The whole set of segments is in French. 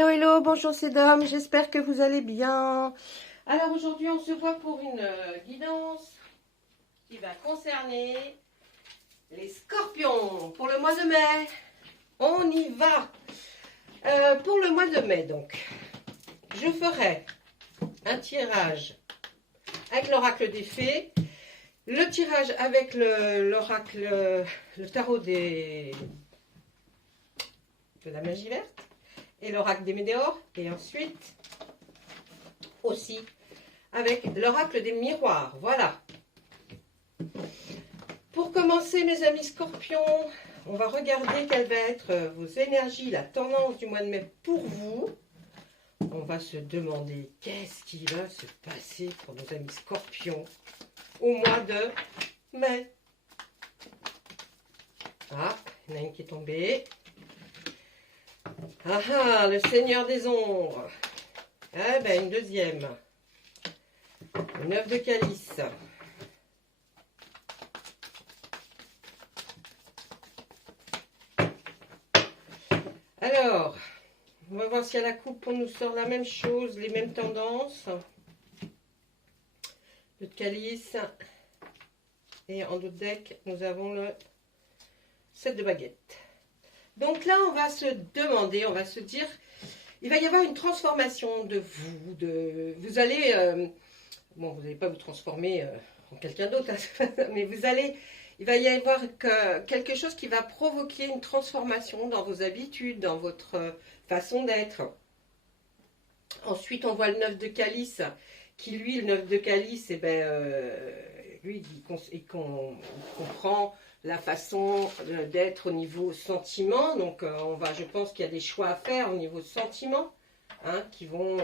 Hello, hello, bonjour c'est Dom, j'espère que vous allez bien. Alors aujourd'hui on se voit pour une guidance qui va concerner les scorpions pour le mois de mai. On y va. Pour le mois de mai donc, je ferai un tirage avec l'oracle des fées, le tirage avec l'oracle, le tarot de la magie verte, et l'oracle des météores, et ensuite aussi avec l'oracle des miroirs. Voilà. Pour commencer, mes amis scorpions, on va regarder quelle va être vos énergies, la tendance du mois de mai pour vous. On va se demander qu'est-ce qui va se passer pour nos amis scorpions au mois de mai. Ah, il y en a une qui est tombée. Ah ah, le Seigneur des ombres. Ah ben, une deuxième. Le 9 de calice. Alors, on va voir si à la coupe on nous sort la même chose, les mêmes tendances. Le calice. Et en d'autres decks, nous avons le 7 de baguette. Donc là, on va se demander, on va se dire, il va y avoir une transformation de vous. Vous allez, bon, vous n'allez pas vous transformer en quelqu'un d'autre, hein, mais il va y avoir quelque chose qui va provoquer une transformation dans vos habitudes, dans votre façon d'être. Ensuite, on voit le 9 de calice, qui lui, le 9 de calice, eh ben, lui, il comprend la façon d'être au niveau sentiment. Donc je pense qu'il y a des choix à faire au niveau sentiment, hein, qui vont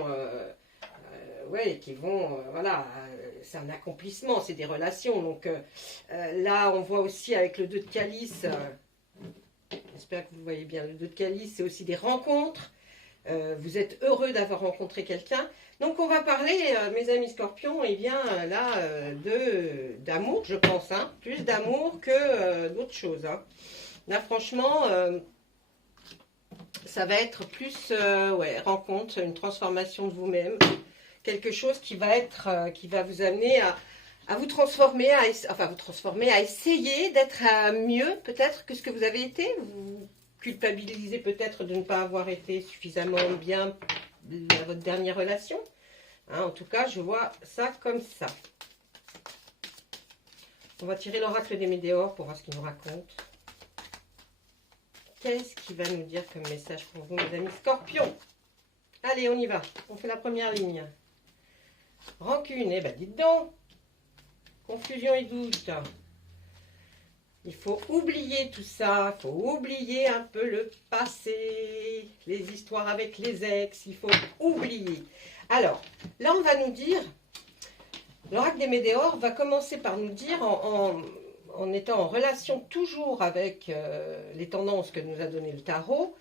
voilà, c'est un accomplissement, c'est des relations. Donc là on voit aussi avec le 2 de calice, j'espère que vous voyez bien, le 2 de calice, c'est aussi des rencontres. Vous êtes heureux d'avoir rencontré quelqu'un. Donc on va parler, mes amis scorpions, et bien là, d'amour, je pense, hein, plus d'amour que d'autres choses. Hein. Là, franchement, ça va être plus, ouais, rencontre, une transformation de vous-même, quelque chose qui va vous amener à vous transformer, à essayer d'être mieux peut-être que ce que vous avez été. Vous culpabilisez peut-être de ne pas avoir été suffisamment bien à votre dernière relation. Hein, en tout cas, je vois ça comme ça. On va tirer l'oracle des météores pour voir ce qu'il nous raconte. Qu'est-ce qu'il va nous dire comme message pour vous, mes amis scorpions? Allez, on y va. On fait la première ligne. Rancune, eh ben dites donc. Confusion et doute. Il faut oublier tout ça, il faut oublier un peu le passé, les histoires avec les ex, il faut oublier. Alors, là on va nous dire, l'oracle des météores va commencer par nous dire, en étant en relation toujours avec les tendances que nous a donné le tarot,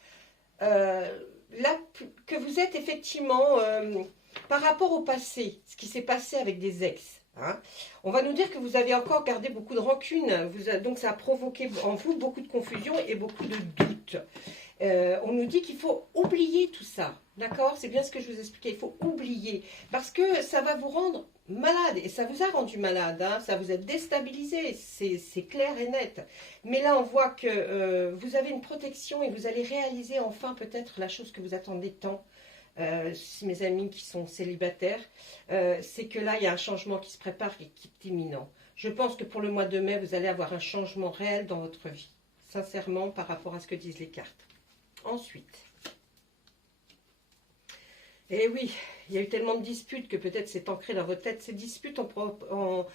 là, que vous êtes effectivement, par rapport au passé, ce qui s'est passé avec des ex. Hein. On va nous dire que vous avez encore gardé beaucoup de rancune, donc ça a provoqué en vous beaucoup de confusion et beaucoup de doutes. On nous dit qu'il faut oublier tout ça, d'accord? C'est bien ce que je vous expliquais, il faut oublier, parce que ça va vous rendre malade, et ça vous a rendu malade, hein, ça vous a déstabilisé, c'est clair et net. Mais là on voit que vous avez une protection et vous allez réaliser enfin peut-être la chose que vous attendez tant. Mes amis qui sont célibataires, c'est que là il y a un changement qui se prépare et qui est imminent. Je pense que pour le mois de mai vous allez avoir un changement réel dans votre vie, sincèrement, par rapport à ce que disent les cartes. Ensuite, et oui, il y a eu tellement de disputes que peut-être c'est ancré dans votre tête. Ces disputes on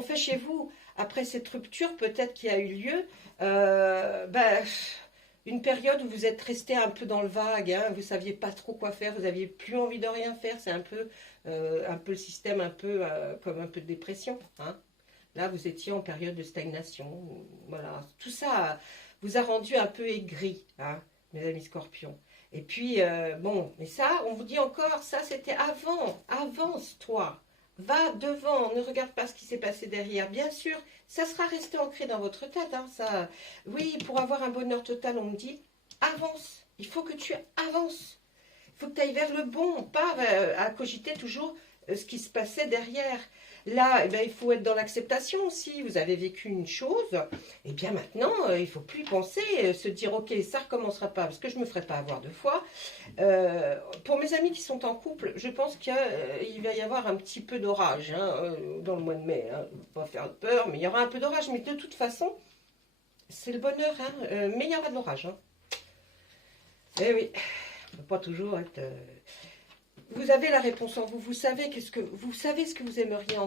fait chez vous, après cette rupture peut-être qui a eu lieu, une période où vous êtes resté un peu dans le vague, hein, vous ne saviez pas trop quoi faire, vous n'aviez plus envie de rien faire, c'est un peu le système, comme un peu de dépression. Hein. Là, vous étiez en période de stagnation. Voilà. Tout ça vous a rendu un peu aigri, hein, mes amis scorpions. Et puis, bon, mais ça, on vous dit encore, ça c'était avant, avance-toi. Va devant, ne regarde pas ce qui s'est passé derrière. Bien sûr, ça sera resté ancré dans votre tête. Hein, ça. Oui, pour avoir un bonheur total, on me dit, avance. Il faut que tu avance. Il faut que tu ailles vers le bon, pas à cogiter toujours ce qui se passait derrière. Là, eh bien, il faut être dans l'acceptation aussi. Vous avez vécu une chose, et bien maintenant, il ne faut plus y penser, se dire, ok, ça ne recommencera pas, parce que je ne me ferai pas avoir deux fois. Pour mes amis qui sont en couple, je pense qu'il va y avoir un petit peu d'orage hein, dans le mois de mai. Hein. Je ne vais pas faire peur, mais il y aura un peu d'orage. Mais de toute façon, c'est le bonheur, hein, mais il y aura de l'orage. Hein. Eh oui, on ne peut pas toujours être... Vous avez la réponse en vous, vous savez ce que vous aimeriez en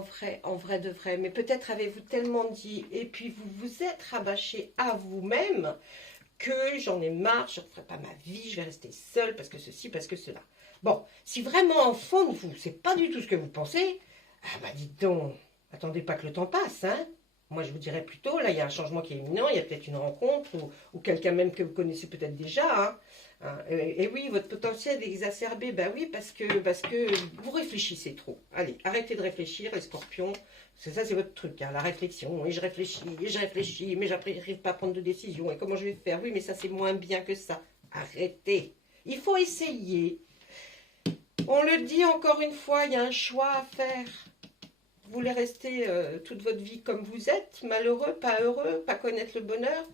vrai de vrai, mais peut-être avez-vous tellement dit, et puis vous vous êtes rabâché à vous-même, que j'en ai marre, je ne referai pas ma vie, je vais rester seule, parce que ceci, parce que cela. Bon, si vraiment en fond de vous, c'est pas du tout ce que vous pensez, ah bah dites donc, attendez pas que le temps passe, hein. Moi, je vous dirais plutôt, là, il y a un changement qui est imminent, il y a peut-être une rencontre, ou quelqu'un même que vous connaissez peut-être déjà, hein. Et oui, votre potentiel est exacerbé, ben oui, parce que vous réfléchissez trop. Allez, arrêtez de réfléchir, les scorpions, c'est ça, c'est votre truc, hein, la réflexion, et je réfléchis, mais j'arrive pas à prendre de décision, et comment je vais faire? Oui, mais ça, c'est moins bien que ça. Arrêtez. Il faut essayer. On le dit encore une fois, il y a un choix à faire. Vous voulez rester toute votre vie comme vous êtes, malheureux, pas connaître le bonheur,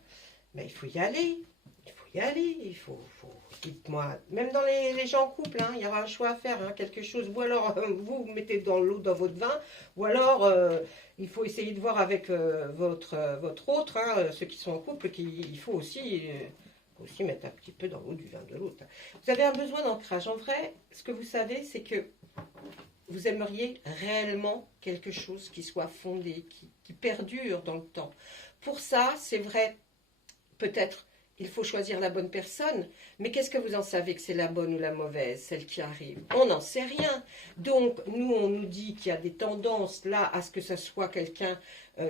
mais il faut y aller. Il faut y aller, dites-moi, même dans les gens en couple, hein, il y aura un choix à faire, hein, quelque chose, ou alors vous mettez dans l'eau dans votre vin, ou alors il faut essayer de voir avec votre autre, hein, ceux qui sont en couple, il faut aussi mettre un petit peu dans l'eau du vin de l'autre. Vous avez un besoin d'ancrage. En vrai, ce que vous savez, c'est que vous aimeriez réellement quelque chose qui soit fondé, qui perdure dans le temps. Pour ça, c'est vrai, peut-être il faut choisir la bonne personne, mais qu'est-ce que vous en savez que c'est la bonne ou la mauvaise, celle qui arrive? On n'en sait rien. Donc, nous, on nous dit qu'il y a des tendances là à ce que ce soit quelqu'un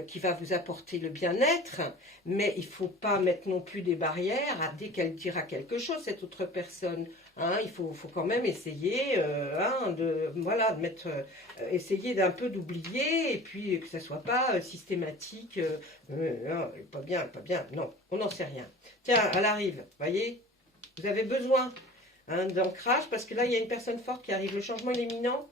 qui va vous apporter le bien-être, mais il ne faut pas mettre non plus des barrières dès qu'elle dira quelque chose, cette autre personne. Hein, il faut quand même essayer essayer d'un peu d'oublier et puis que ça ne soit pas systématique. Non, pas bien, non, on n'en sait rien. Tiens, elle arrive, voyez, vous avez besoin d'ancrage parce que là, il y a une personne forte qui arrive. Le changement, il est imminent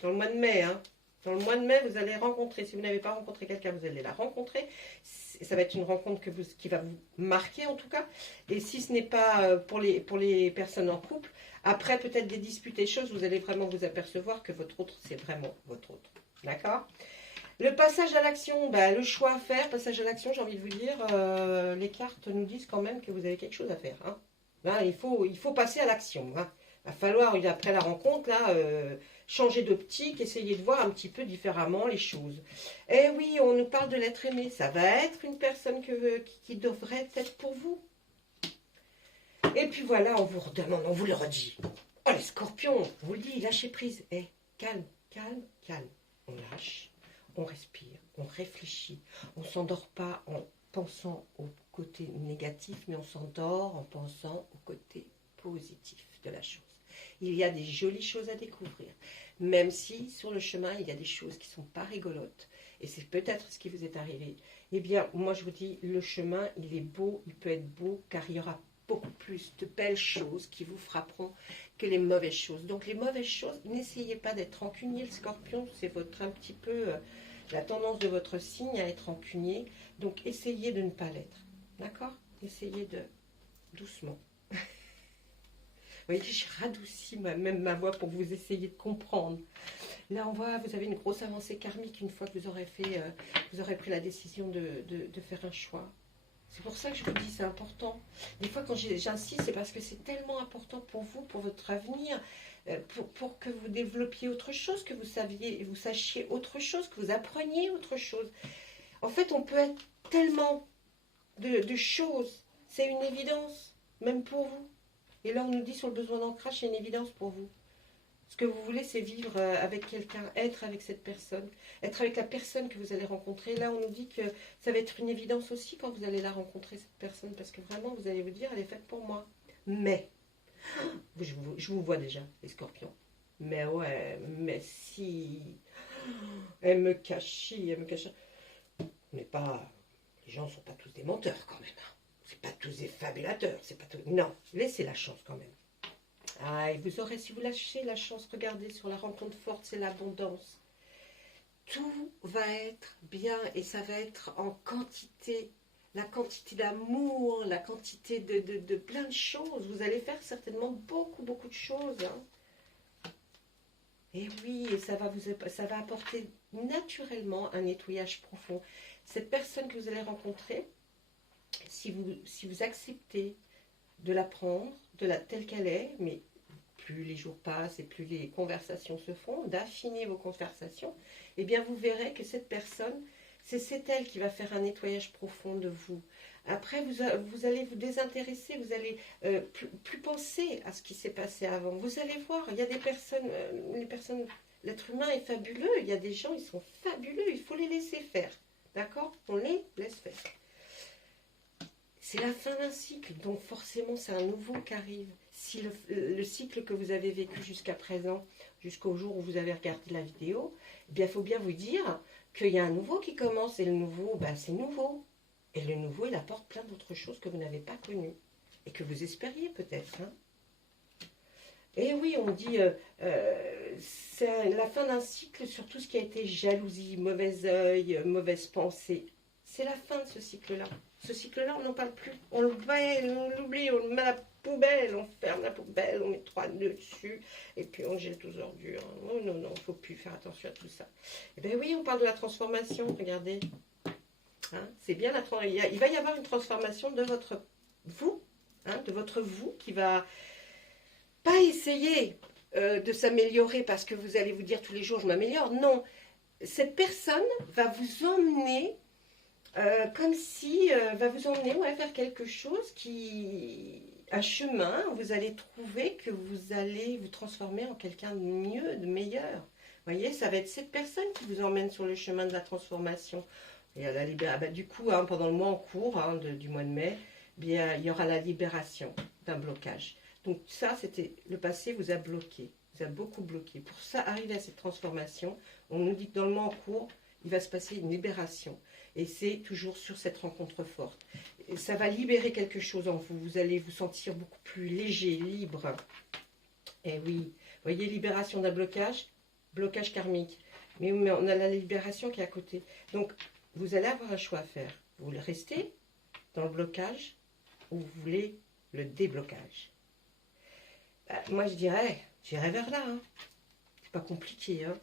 dans le mois de mai. Hein. Dans le mois de mai, vous allez rencontrer, si vous n'avez pas rencontré quelqu'un, vous allez la rencontrer. Ça va être une rencontre qui va vous marquer en tout cas. Et si ce n'est pas pour les personnes en couple, après peut-être des disputes et choses, vous allez vraiment vous apercevoir que votre autre, c'est vraiment votre autre. D'accord ? Le passage à l'action, le choix à faire, passage à l'action, j'ai envie de vous dire, les cartes nous disent quand même que vous avez quelque chose à faire. Hein. Là, il faut passer à l'action. Hein. Il va falloir, après la rencontre, là, changer d'optique, essayer de voir un petit peu différemment les choses. Eh oui, on nous parle de l'être aimé. Ça va être une personne qui devrait être pour vous. Et puis voilà, on vous redemande, on vous le redit. Oh, les scorpions, on vous le dit, lâchez prise. Calme, calme, calme. On lâche, on respire, on réfléchit. On ne s'endort pas en pensant au côté négatif, mais on s'endort en pensant au côté positif de la chose. Il y a des jolies choses à découvrir, même si sur le chemin, il y a des choses qui ne sont pas rigolotes. Et c'est peut-être ce qui vous est arrivé. Eh bien, moi je vous dis, le chemin, il est beau, il peut être beau, car il y aura beaucoup plus de belles choses qui vous frapperont que les mauvaises choses. Donc les mauvaises choses, n'essayez pas d'être rancunier, le scorpion, c'est un petit peu la tendance de votre signe à être rancunier. Donc essayez de ne pas l'être. D'accord? Essayez de doucement. Vous voyez, j'ai radouci même ma voix pour vous essayer de comprendre. Là, on voit, vous avez une grosse avancée karmique une fois que vous aurez pris la décision de faire un choix. C'est pour ça que je vous dis, c'est important. Des fois, quand j'insiste, c'est parce que c'est tellement important pour vous, pour votre avenir, pour que vous développiez autre chose, que vous sachiez autre chose, que vous appreniez autre chose. En fait, on peut être tellement de choses. C'est une évidence, même pour vous. Et là, on nous dit sur le besoin d'ancrage, c'est une évidence pour vous. Ce que vous voulez, c'est vivre avec quelqu'un, être avec cette personne, être avec la personne que vous allez rencontrer. Là, on nous dit que ça va être une évidence aussi quand vous allez la rencontrer, cette personne, parce que vraiment, vous allez vous dire, elle est faite pour moi. Mais, je vous vois déjà, les scorpions. Mais ouais, mais si, elle me cache. Mais pas, les gens ne sont pas tous des menteurs quand même. C'est pas tous des fabulateurs, c'est pas tout. Non, laissez la chance quand même. Ah, et vous aurez, si vous lâchez la chance, regardez sur la rencontre forte, c'est l'abondance. Tout va être bien et ça va être en quantité. La quantité d'amour, la quantité de plein de choses. Vous allez faire certainement beaucoup, beaucoup de choses. Hein. Et oui, et ça va apporter naturellement un nettoyage profond. Cette personne que vous allez rencontrer, si vous acceptez de la prendre telle qu'elle est, mais plus les jours passent et plus les conversations se font, d'affiner vos conversations, eh bien vous verrez que cette personne, c'est elle qui va faire un nettoyage profond de vous. Après, vous allez vous désintéresser, vous allez plus penser à ce qui s'est passé avant. Vous allez voir, il y a des personnes, l'être humain est fabuleux, il y a des gens, ils sont fabuleux, il faut les laisser faire. D'accord? On les laisse faire. C'est la fin d'un cycle, donc forcément c'est un nouveau qui arrive. Si le cycle que vous avez vécu jusqu'à présent, jusqu'au jour où vous avez regardé la vidéo, eh bien, il faut bien vous dire qu'il y a un nouveau qui commence, et le nouveau, ben, c'est nouveau. Et le nouveau, il apporte plein d'autres choses que vous n'avez pas connues, et que vous espériez peut-être. Hein. Et oui, on dit, c'est la fin d'un cycle sur tout ce qui a été jalousie, mauvais œil, mauvaise pensée. C'est la fin de ce cycle-là. Ce cycle-là, on n'en parle plus. On l'oublie, on le met à la poubelle, on ferme la poubelle, on met 3 nœuds dessus, et puis on jette aux ordures. Non, non, non, il ne faut plus faire attention à tout ça. Eh bien oui, on parle de la transformation, regardez. Hein, c'est bien, il va y avoir une transformation de votre vous, hein, de votre vous qui va pas essayer de s'améliorer parce que vous allez vous dire tous les jours je m'améliore. Non, cette personne va vous emmener comme si va vous emmener vers quelque chose un chemin où vous allez trouver que vous allez vous transformer en quelqu'un de mieux, de meilleur. Vous voyez, ça va être cette personne qui vous emmène sur le chemin de la transformation. Et du coup, hein, pendant le mois en cours du mois de mai, bien, il y aura la libération d'un blocage. Donc ça, c'était le passé vous a bloqué, vous a beaucoup bloqué. Pour ça, arriver à cette transformation, on nous dit que dans le mois en cours, il va se passer une libération. Et c'est toujours sur cette rencontre forte. Et ça va libérer quelque chose en vous. Vous allez vous sentir beaucoup plus léger, libre. Et oui, vous voyez, libération d'un blocage karmique. Mais on a la libération qui est à côté. Donc, vous allez avoir un choix à faire. Vous voulez rester dans le blocage ou vous voulez le déblocage? Moi, j'irais vers là. Hein. C'est pas compliqué. Hein.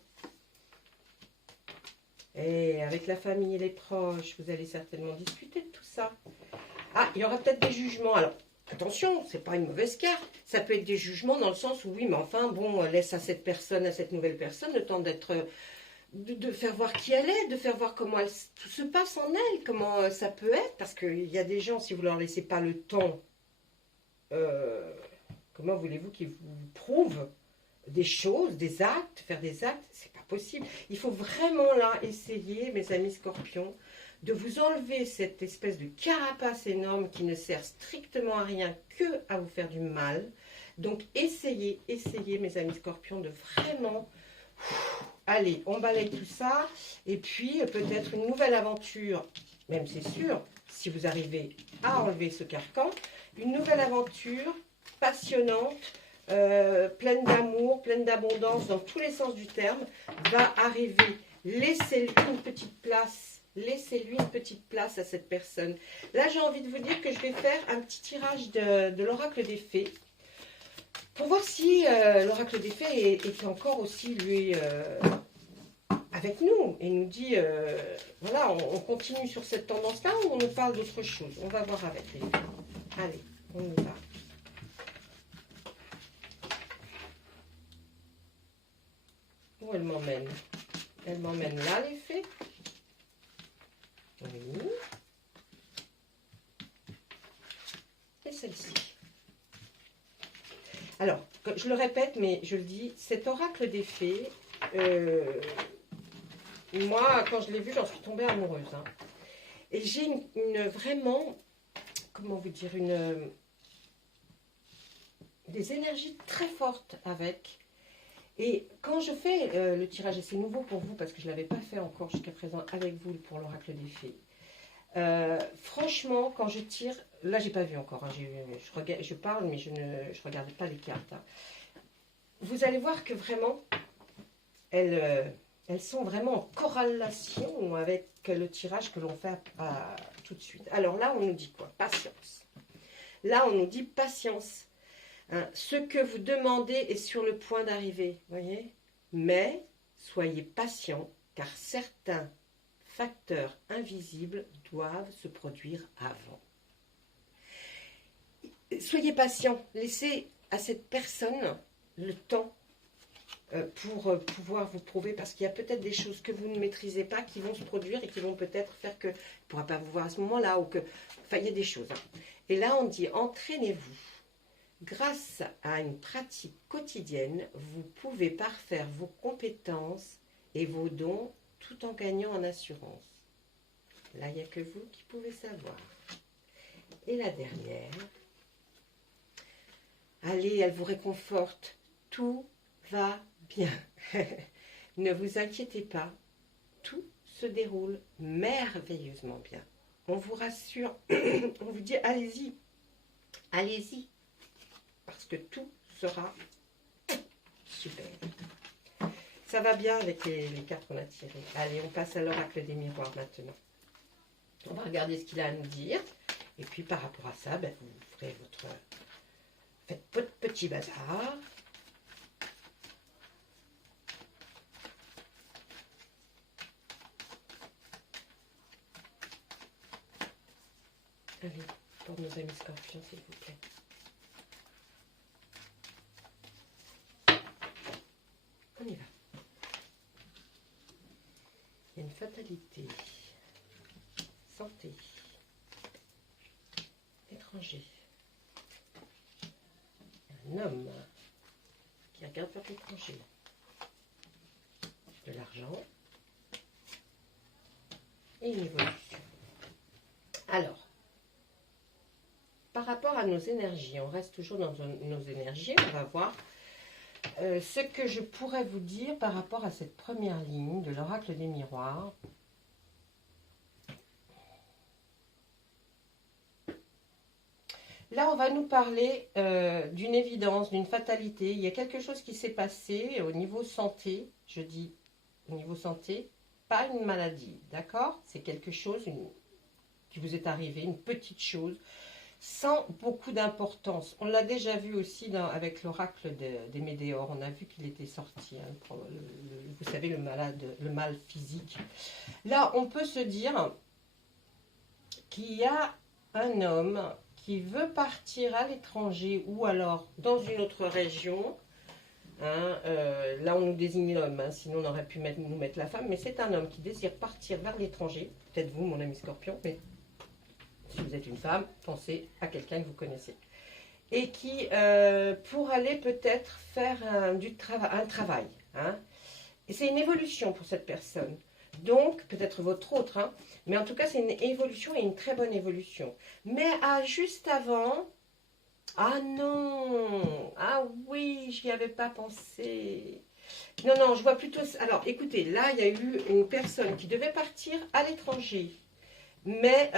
Et avec la famille et les proches, vous allez certainement discuter de tout ça. Ah, il y aura peut-être des jugements. Alors, attention, c'est pas une mauvaise carte. Ça peut être des jugements dans le sens où, oui, mais enfin, bon, laisse à cette personne, à cette nouvelle personne, le temps d'être... De faire voir qui elle est, de faire voir comment tout se passe en elle, comment ça peut être. Parce qu'il y a des gens, si vous leur laissez pas le temps, comment voulez-vous qu'ils vous prouvent des choses, des actes, faire des actes, c'est pas possible. Il faut vraiment là essayer, mes amis scorpions, de vous enlever cette espèce de carapace énorme qui ne sert strictement à rien que à vous faire du mal. Donc essayez, mes amis scorpions, de vraiment... Allez, on balaye tout ça, et puis peut-être une nouvelle aventure, même c'est sûr, si vous arrivez à enlever ce carcan, une nouvelle aventure passionnante, pleine d'amour, pleine d'abondance dans tous les sens du terme, va arriver. Laissez-lui une petite place. Laissez-lui une petite place à cette personne. Là, j'ai envie de vous dire que je vais faire un petit tirage de l'oracle des fées pour voir si l'oracle des fées est encore aussi, lui, avec nous et nous dit, voilà, on continue sur cette tendance-là ou on nous parle d'autre chose. On va voir avec les fées. Allez, on y va. Où elle m'emmène? Elle m'emmène là, les fées. Oui. Et celle-ci. Alors, je le répète, mais je le dis, cet oracle des fées, moi, quand je l'ai vu, j'en suis tombée amoureuse. Hein. Et j'ai vraiment, comment vous dire, des énergies très fortes avec. Et quand je fais le tirage, et c'est nouveau pour vous parce que je ne l'avais pas fait encore jusqu'à présent avec vous pour l'oracle des fées, franchement, quand je tire, là, j'ai pas vu encore. Hein, je parle, mais je ne regarde pas les cartes. Hein. Vous allez voir que vraiment, elles sont vraiment en corrélation avec le tirage que l'on fait tout de suite. Alors là, on nous dit quoi? Patience. Là, on nous dit patience. Hein, ce que vous demandez est sur le point d'arriver, voyez. Mais soyez patient, car certains facteurs invisibles doivent se produire avant. Soyez patient, laissez à cette personne le temps pour pouvoir vous prouver, parce qu'il y a peut-être des choses que vous ne maîtrisez pas qui vont se produire et qui vont peut-être faire que ne pourra pas vous voir à ce moment-là, ou que, enfin, il y a des choses. Hein. Et là, on dit, entraînez-vous. Grâce à une pratique quotidienne, vous pouvez parfaire vos compétences et vos dons tout en gagnant en assurance. Là, il n'y a que vous qui pouvez savoir. Et la dernière, allez, elle vous réconforte. Tout va bien. Ne vous inquiétez pas, tout se déroule merveilleusement bien. On vous rassure, on vous dit allez-y, allez-y, parce que tout sera super. Ça va bien avec les cartes qu'on a tirées. Allez, on passe à l'oracle des miroirs maintenant. On va regarder ce qu'il a à nous dire. Et puis par rapport à ça, ben, vous ferez faites votre petit bazar. Allez, pour nos amis scorpions, s'il vous plaît. On y va. Il y a une fatalité. Santé. Étranger. Un homme qui regarde vers l'étranger. De l'argent. Et une évolution. Alors, par rapport à nos énergies, on reste toujours dans nos énergies, on va voir ce que je pourrais vous dire par rapport à cette première ligne de l'oracle des miroirs. Là, on va nous parler d'une évidence, d'une fatalité. Il y a quelque chose qui s'est passé au niveau santé, je dis au niveau santé, pas une maladie, d'accord? C'est quelque chose qui vous est arrivé, une petite chose, sans beaucoup d'importance. On l'a déjà vu aussi avec l'oracle des Médéors. On a vu qu'il était sorti, hein, vous savez, le mal physique. Là, on peut se dire qu'il y a un homme qui veut partir à l'étranger ou alors dans une autre région. Hein, là, on nous désigne l'homme, hein, sinon on aurait pu nous mettre la femme. Mais c'est un homme qui désire partir vers l'étranger. Peut-être vous, mon ami Scorpion, mais si vous êtes une femme, pensez à quelqu'un que vous connaissez. Et qui, pour aller peut-être faire un travail. Hein. Et c'est une évolution pour cette personne. Donc, peut-être votre autre, hein, mais en tout cas, c'est une évolution et une très bonne évolution. Mais juste avant, ah non, ah oui, j'y avais pas pensé. Non, non, je vois plutôt... Alors, écoutez, là, il y a eu une personne qui devait partir à l'étranger. Mais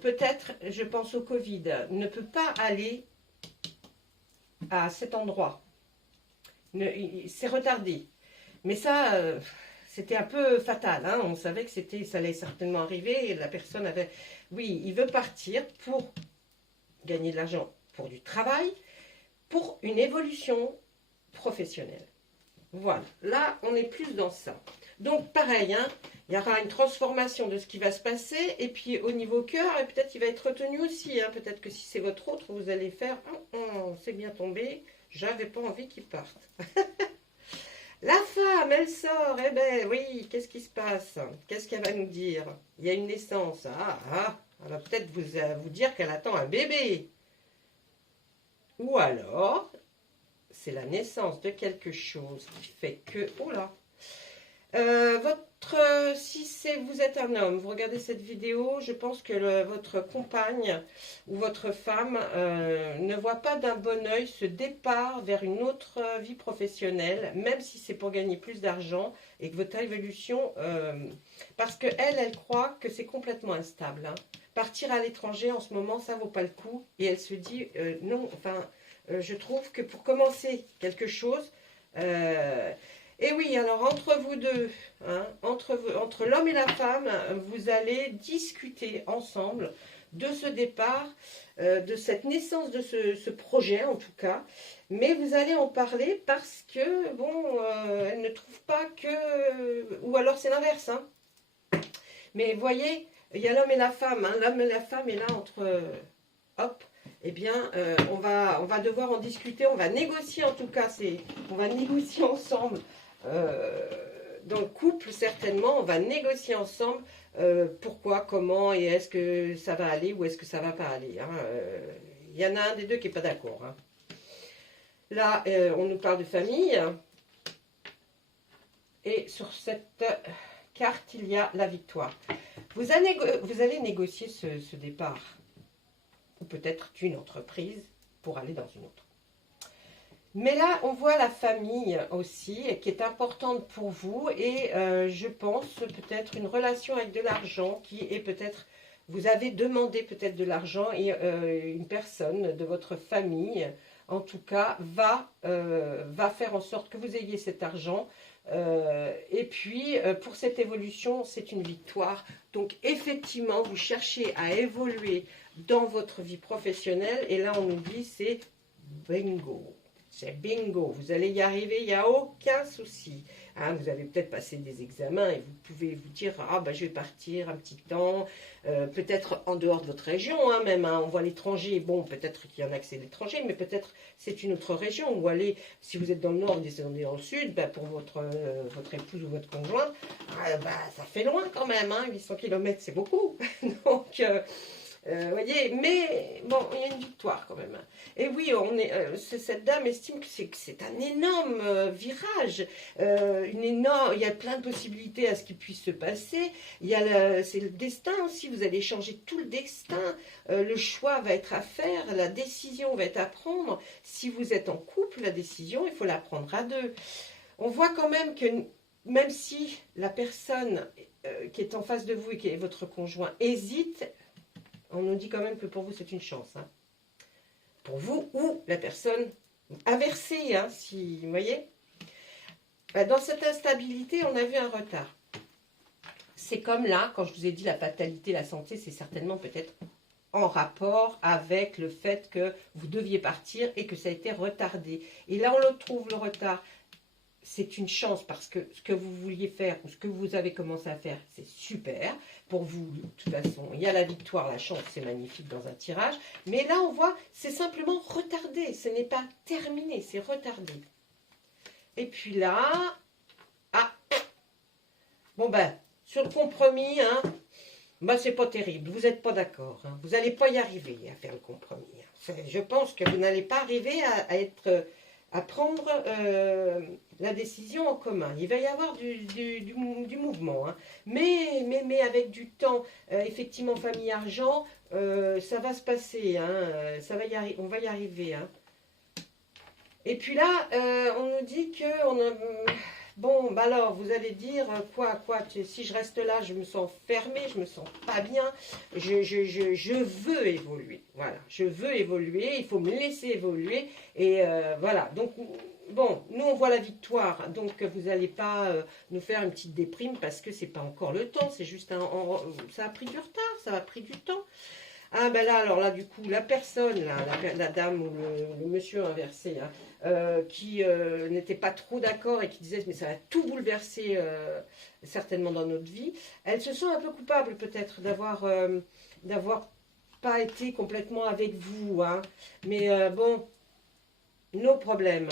peut-être, je pense au Covid, ne peut pas aller à cet endroit. C'est retardé. Mais ça, c'était un peu fatal. Hein. On savait que ça allait certainement arriver. Et la personne avait... Oui, il veut partir pour gagner de l'argent, pour du travail, pour une évolution professionnelle. Voilà. Là, on est plus dans ça. Donc, pareil, hein, il y aura une transformation de ce qui va se passer. Et puis, au niveau cœur, peut-être qu'il va être retenu aussi. Hein. Peut-être que si c'est votre autre, vous allez faire « c'est bien tombé, j'avais pas envie qu'il parte. » La femme, elle sort. Eh ben oui, qu'est-ce qui se passe? Qu'est-ce qu'elle va nous dire? Il y a une naissance. Elle va peut-être vous dire qu'elle attend un bébé. Ou alors, c'est la naissance de quelque chose qui fait que... Oh là! Si vous êtes un homme, vous regardez cette vidéo, je pense que votre compagne ou votre femme ne voit pas d'un bon œil ce départ vers une autre vie professionnelle, même si c'est pour gagner plus d'argent et que votre évolution, parce qu'elle croit que c'est complètement instable. Hein. Partir à l'étranger en ce moment, ça vaut pas le coup. Et elle se dit, non, enfin, je trouve que pour commencer quelque chose... et oui, alors entre vous deux, hein, entre l'homme et la femme, vous allez discuter ensemble de ce départ, de cette naissance de ce projet en tout cas. Mais vous allez en parler parce que, bon, elle ne trouve pas que... Ou alors c'est l'inverse. Hein. Mais vous voyez, il y a l'homme et la femme. Hein, l'homme et la femme est là entre... hop, eh bien, on va devoir en discuter. On va négocier en tout cas. On va négocier ensemble. Dans le couple, certainement, on va négocier ensemble pourquoi, comment et est-ce que ça va aller ou est-ce que ça va pas aller. Hein. Il y en a un des deux qui n'est pas d'accord. Hein. Là, on nous parle de famille. Et sur cette carte, il y a la victoire. Vous allez négocier ce départ. Ou peut-être d'une entreprise pour aller dans une autre. Mais là, on voit la famille aussi, qui est importante pour vous. Et je pense peut-être une relation avec de l'argent qui est peut-être... Vous avez demandé peut-être de l'argent et une personne de votre famille, en tout cas, va faire en sorte que vous ayez cet argent. Et puis, pour cette évolution, c'est une victoire. Donc, effectivement, vous cherchez à évoluer dans votre vie professionnelle. Et là, on nous dit, c'est bingo. C'est bingo, vous allez y arriver, il n'y a aucun souci. Hein, vous avez peut-être passé des examens et vous pouvez vous dire, ah ben je vais partir un petit temps, peut-être en dehors de votre région, hein, même, hein, on voit l'étranger, bon peut-être qu'il y en a que c'est l'étranger, mais peut-être c'est une autre région, ou aller, si vous êtes dans le nord, descendez dans le sud, ben, pour votre épouse ou votre conjoint, ben, ça fait loin quand même, hein, 800 km c'est beaucoup, donc... voyez, mais bon, il y a une victoire quand même. Et oui, cette dame estime que c'est un énorme virage, il y a plein de possibilités à ce qui puisse se passer. C'est le destin aussi, vous allez changer tout le destin. Le choix va être à faire, la décision va être à prendre. Si vous êtes en couple, la décision, il faut la prendre à deux. On voit quand même que même si la personne qui est en face de vous et qui est votre conjoint hésite, on nous dit quand même que pour vous, c'est une chance. Hein. Pour vous ou la personne inversée, hein, si vous voyez. Dans cette instabilité, on a vu un retard. C'est comme là, quand je vous ai dit la fatalité, la santé, c'est certainement peut-être en rapport avec le fait que vous deviez partir et que ça a été retardé. Et là, on le trouve, le retard. C'est une chance parce que ce que vous vouliez faire ou ce que vous avez commencé à faire, c'est super. Pour vous, de toute façon, il y a la victoire, la chance, c'est magnifique dans un tirage. Mais là, on voit, c'est simplement retardé. Ce n'est pas terminé, c'est retardé. Et puis là, bon ben, sur le compromis, hein, ben c'est pas terrible. Vous n'êtes pas d'accord. Hein. Vous n'allez pas y arriver à faire le compromis. Je pense que vous n'allez pas arriver à prendre la décision en commun. Il va y avoir du mouvement, hein. Mais avec du temps, effectivement, famille, argent, ça va se passer, hein. On va y arriver. Hein. Et puis là, on nous dit que... Bon, bah alors, vous allez dire, si je reste là, je me sens fermée, je me sens pas bien, je veux évoluer, voilà, je veux évoluer, il faut me laisser évoluer, et voilà, donc, bon, nous on voit la victoire, donc vous n'allez pas nous faire une petite déprime, parce que c'est pas encore le temps, c'est juste ça a pris du retard, ça a pris du temps. Ah ben là, alors là, du coup, la personne, là, la dame ou le monsieur inversé, hein, qui n'était pas trop d'accord et qui disait mais ça va tout bouleverser certainement dans notre vie, elle se sent un peu coupable peut-être d'avoir pas été complètement avec vous. Hein. Mais bon, nos problèmes.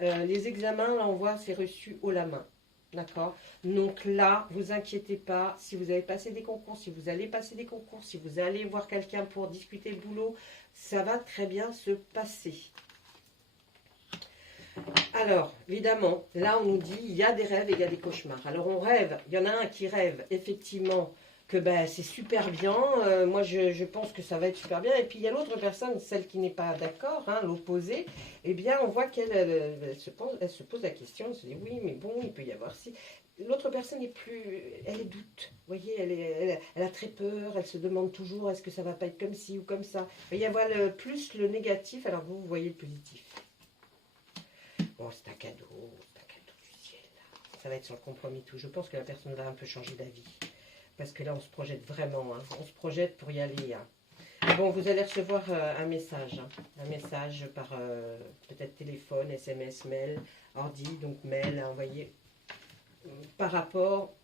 Les examens, là, on voit, c'est reçu haut la main. D'accord? Donc là, vous inquiétez pas, si vous avez passé des concours, si vous allez passer des concours, si vous allez voir quelqu'un pour discuter le boulot, ça va très bien se passer. Alors, évidemment, là on nous dit il y a des rêves et il y a des cauchemars. Alors on rêve, il y en a un qui rêve effectivement que ben, c'est super bien, moi je pense que ça va être super bien, et puis il y a l'autre personne, celle qui n'est pas d'accord, hein, l'opposé, eh bien on voit qu'elle elle se pose la question, elle se dit oui mais bon il peut y avoir si... L'autre personne est plus, elle est doute, vous voyez, elle a très peur, elle se demande toujours est-ce que ça va pas être comme ci ou comme ça. Il y a voilà, plus le négatif, alors vous voyez le positif. Bon, c'est un cadeau du ciel. Ça va être sur le compromis tout. Je pense que la personne va un peu changer d'avis. Parce que là, on se projette vraiment. Hein. On se projette pour y aller. Hein. Bon, vous allez recevoir un message. Hein. Un message par peut-être téléphone, SMS, mail, ordi, donc mail à envoyer. Par rapport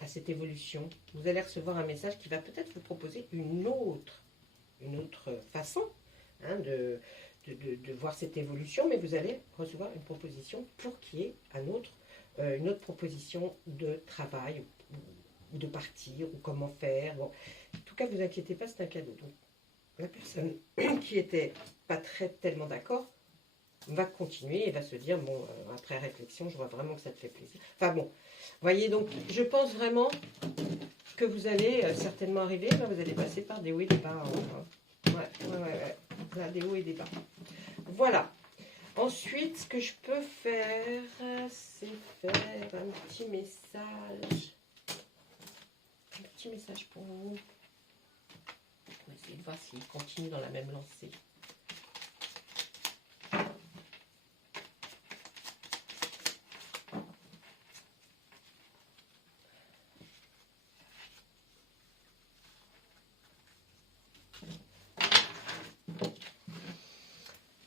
à cette évolution, vous allez recevoir un message qui va peut-être vous proposer une autre façon hein, de voir cette évolution, mais vous allez recevoir une proposition pour qu'il y ait une autre proposition de travail ou de partir ou comment faire. Bon. En tout cas, ne vous inquiétez pas, c'est un cadeau. Donc, la personne qui était pas tellement d'accord va continuer et va se dire, bon, après réflexion, je vois vraiment que ça te fait plaisir. Enfin bon, voyez, donc je pense vraiment que vous allez certainement arriver, là vous allez passer par des hauts et des bas. Hein. Ouais. Là, des hauts et des bas. Voilà. Ensuite, ce que je peux faire, c'est faire un petit message. Un petit message pour vous. On va essayer de voir s'il continue dans la même lancée.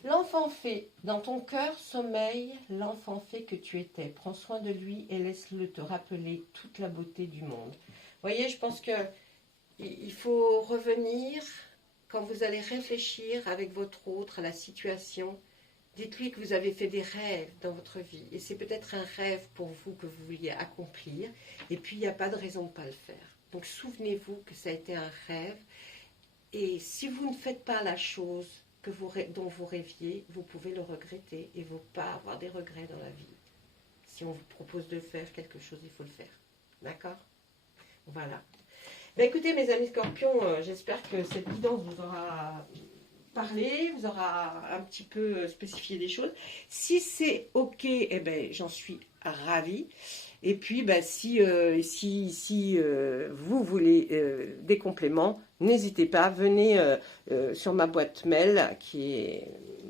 L'enfant fée, dans ton cœur sommeille l'enfant fée que tu étais. Prends soin de lui et laisse-le te rappeler toute la beauté du monde. Vous voyez, je pense que il faut revenir, quand vous allez réfléchir avec votre autre à la situation, dites-lui que vous avez fait des rêves dans votre vie. Et c'est peut-être un rêve pour vous que vous vouliez accomplir. Et puis, il n'y a pas de raison de ne pas le faire. Donc, souvenez-vous que ça a été un rêve. Et si vous ne faites pas la chose dont vous rêviez, vous pouvez le regretter et vous pas avoir des regrets dans la vie. Si on vous propose de faire quelque chose, il faut le faire. D'accord? Voilà. Ben écoutez, mes amis scorpions, j'espère que cette guidance vous aura parlé, vous aura un petit peu spécifié des choses. Si c'est OK, eh ben, j'en suis ravie. Et puis, ben, si vous voulez des compléments, n'hésitez pas, venez sur ma boîte mail,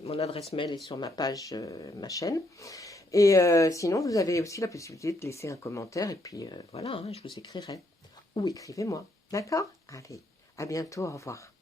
mon adresse mail est sur ma page, ma chaîne. Et sinon, vous avez aussi la possibilité de laisser un commentaire, et puis voilà, hein, je vous écrirai. Ou écrivez-moi. D'accord? Allez, à bientôt, au revoir.